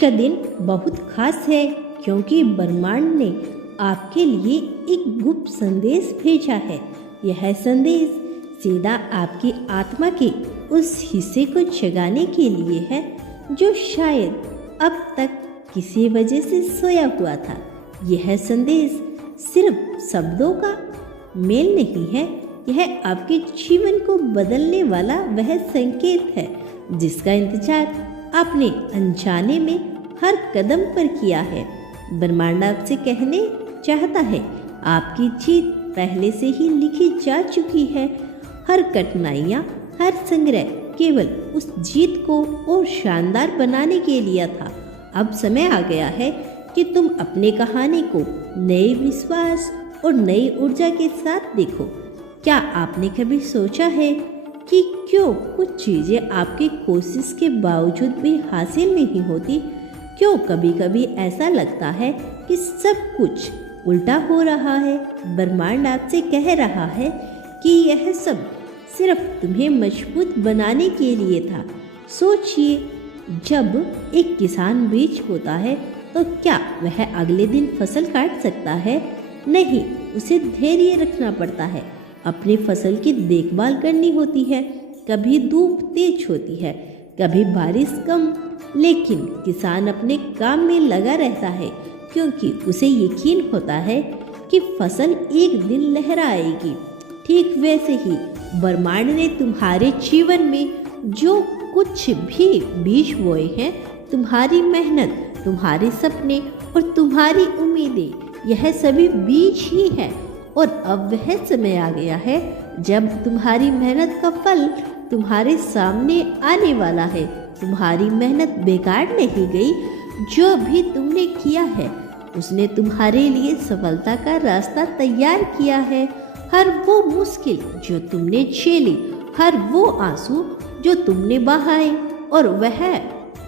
का दिन बहुत खास है क्योंकि ब्रह्मांड ने आपके लिए एक गुप्त संदेश भेजा है। यह संदेश सीधा आपकी आत्मा के उस हिस्से को जगाने के लिए है जो शायद अब तक किसी वजह से सोया हुआ था। यह संदेश सिर्फ शब्दों का मेल नहीं है, यह आपके जीवन को बदलने वाला वह संकेत है जिसका इंतजार आपने अनजाने में हर कदम पर किया है। ब्रह्मांड आपसे कहने चाहता है, आपकी जीत पहले से ही लिखी जा चुकी है। हर कठिनाइयाँ, हर संग्रह केवल उस जीत को और शानदार बनाने के लिए था। अब समय आ गया है कि तुम अपने कहानी को नए विश्वास और नई ऊर्जा के साथ देखो। क्या आपने कभी सोचा है कि क्यों कुछ चीज़ें आपकी कोशिश के बावजूद भी हासिल नहीं होती? क्यों कभी कभी ऐसा लगता है कि सब कुछ उल्टा हो रहा है? ब्रह्मांड आपसे कह रहा है कि यह सब सिर्फ तुम्हें मजबूत बनाने के लिए था। सोचिए, जब एक किसान बीज बोता है तो क्या वह अगले दिन फसल काट सकता है? नहीं, उसे धैर्य रखना पड़ता है। अपनी फसल की देखभाल करनी होती है। कभी धूप तेज होती है, कभी बारिश कम, लेकिन किसान अपने काम में लगा रहता है क्योंकि उसे यकीन होता है कि फसल एक दिन लहराएगी। ठीक वैसे ही ब्रह्मांड ने तुम्हारे जीवन में जो कुछ भी बीज बोए हैं, तुम्हारी मेहनत, तुम्हारे सपने और तुम्हारी उम्मीदें, यह सभी बीज ही है। और अब वह समय आ गया है जब तुम्हारी मेहनत का फल तुम्हारे सामने आने वाला है। तुम्हारी मेहनत बेकार नहीं गई। जो भी तुमने किया है उसने तुम्हारे लिए सफलता का रास्ता तैयार किया है। हर वो मुश्किल जो तुमने झेली, हर वो आंसू जो तुमने बहाए और वह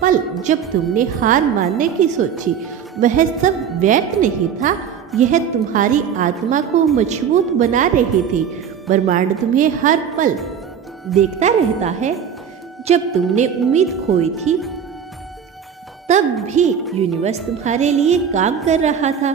पल जब तुमने हार मानने की सोची, वह सब व्यर्थ नहीं था। यह तुम्हारी आत्मा को मजबूत बना रही थी। ब्रह्मांड तुम्हें हर पल देखता रहता है। जब तुमने उम्मीद खोई थी तब भी यूनिवर्स तुम्हारे लिए काम कर रहा था।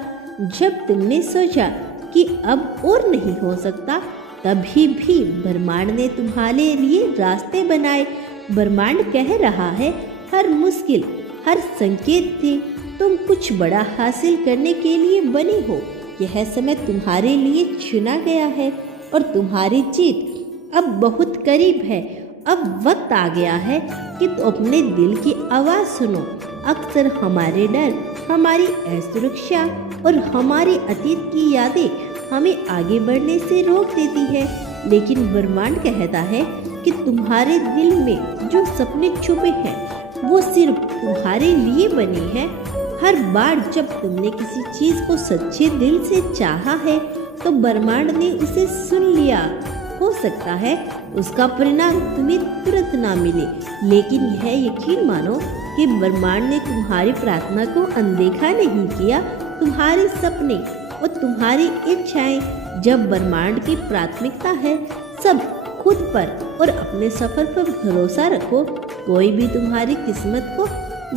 जब तुमने सोचा कि अब और नहीं हो सकता, तभी भी ब्रह्मांड ने तुम्हारे लिए रास्ते बनाए। ब्रह्मांड कह रहा है, हर मुश्किल, हर संकेत थे तुम कुछ बड़ा हासिल करने के लिए बने हो। यह समय तुम्हारे लिए चुना गया है और तुम्हारी जीत अब बहुत करीब है। अब वक्त आ गया है कि तुम अपने दिल की आवाज़ सुनो। अक्सर हमारे डर, हमारी असुरक्षा और हमारी अतीत की यादें हमें आगे बढ़ने से रोक देती है, लेकिन ब्रह्मांड कहता है कि तुम्हारे दिल में जो सपने छुपे हैं वो सिर्फ तुम्हारे लिए बने हैं। हर बार जब तुमने किसी चीज़ को सच्चे दिल से चाहा है तो ब्रह्मांड ने उसे सुन लिया। हो सकता है उसका परिणाम तुम्हें तुरंत ना मिले, लेकिन यह यकीन मानो कि ब्रह्मांड ने तुम्हारी प्रार्थना को अनदेखा नहीं किया। तुम्हारे सपने और तुम्हारी इच्छाएं जब ब्रह्मांड की प्राथमिकता है, सब खुद पर और अपने सफर पर भरोसा रखो। कोई भी तुम्हारी किस्मत को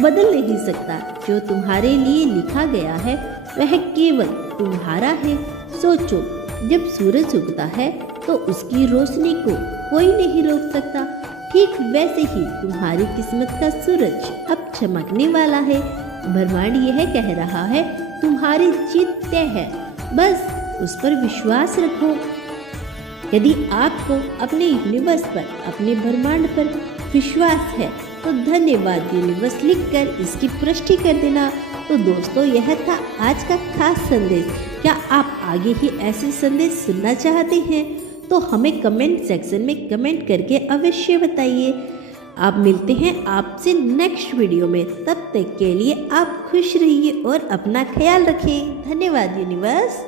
बदल नहीं सकता। जो तुम्हारे लिए लिखा गया है वह केवल तुम्हारा है। सोचो, जब सूरज उगता है तो उसकी रोशनी को कोई नहीं रोक सकता। ठीक वैसे ही तुम्हारी किस्मत का सूरज अब चमकने वाला है। ब्रह्मांड यह कह रहा है, तुम्हारी जीत तय है, बस उस पर विश्वास रखो। यदि आपको अपने यूनिवर्स पर, अपने ब्रह्मांड पर विश्वास है तो धन्यवाद यूनिवर्स लिखकर इसकी पुष्टि कर देना। तो दोस्तों, यह था आज का खास संदेश। क्या आप आगे ही ऐसे संदेश सुनना चाहते हैं? तो हमें कमेंट सेक्शन में कमेंट करके अवश्य बताइए। आप मिलते हैं आपसे नेक्स्ट वीडियो में। तब तक के लिए आप खुश रहिए और अपना ख्याल रखें। धन्यवाद यूनिवर्स।